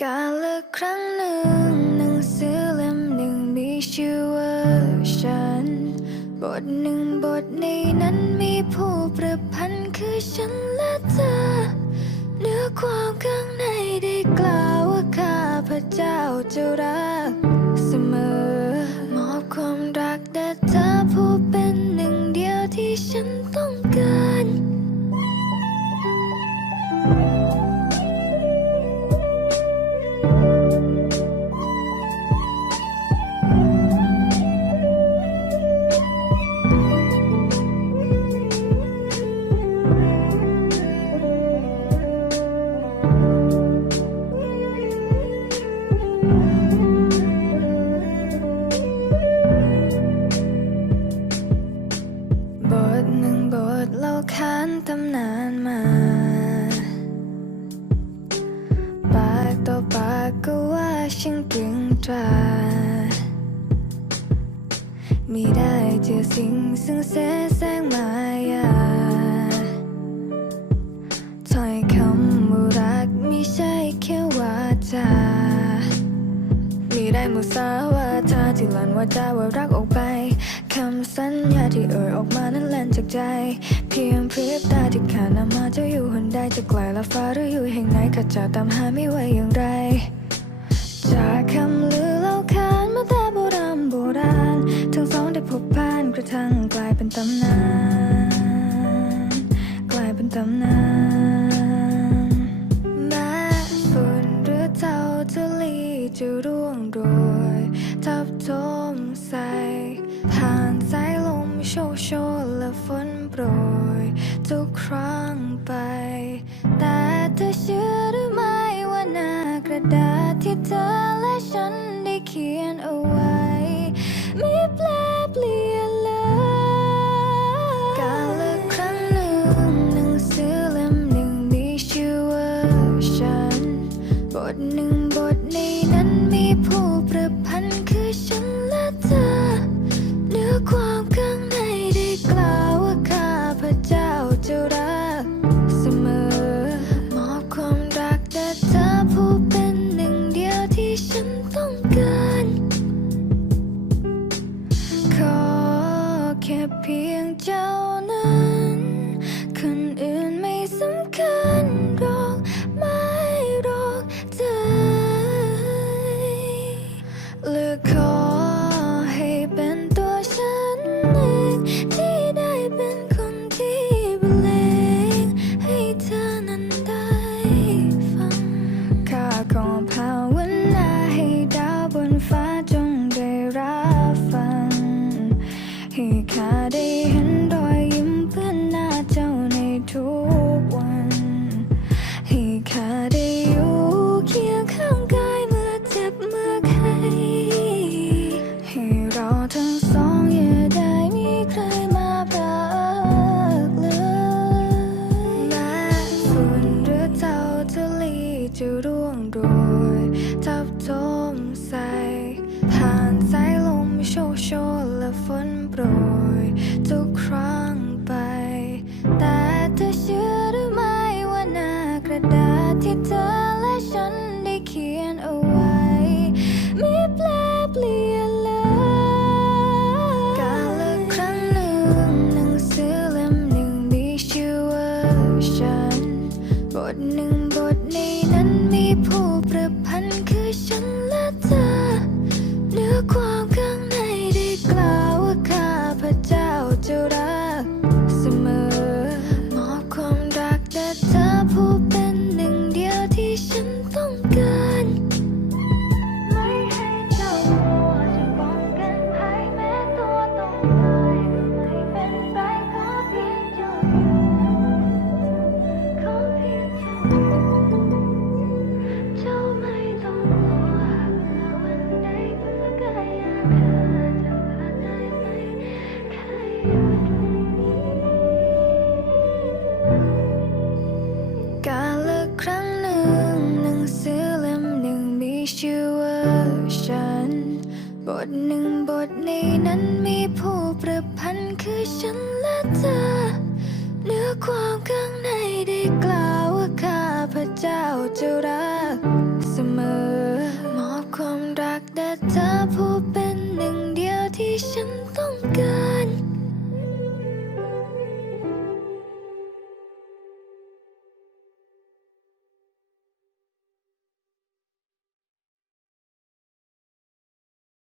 กาละครั้งหนึ่งหนังสือเล่มหนึ่งมีชื่อว่าฉัน บทหนึ่งบทในนั้นมีผู้ประพันธ์คือฉันและเธอเนื้อความข้างในได้กล่าวว่าข้าพระเจ้าจะรัก ตำนานมา ปากต่อปากก็ว่าฉันเก่งตรามีได้เจอสิ่งซึ่งแสแสงมายา ว่าจาว่ารักออกไป คำสัญญาที่เอ่ยออกมานั้นแล่นจากใจ เพียงพริบตาที่ขาดนำมาจะอยู่หนใดจะไกลละฟ้าหรืออยู่แห่งไหนข้าจะตามหาไม่ไหวอย่างไร จากคำลือเล่าขานมาแต่โบราณโบราณ ทั้งสองได้พบผ่านกระทั่งกลายเป็นตำนาน กลายเป็นตำนาน มใสผ่านสายลมโชกโชนและฝนโปรยทุกครั้งไป แต่เธอเชื่อหรือไม่ว่าหน้ากระดาษที่เธอและฉัน จะร่วงโร บทหนึ่งบทในนั้นมีผู้ประพันธ์คือฉันและเธอเนื้อความข้างในได้กล่าวว่าข้าพเจ้าจะรัก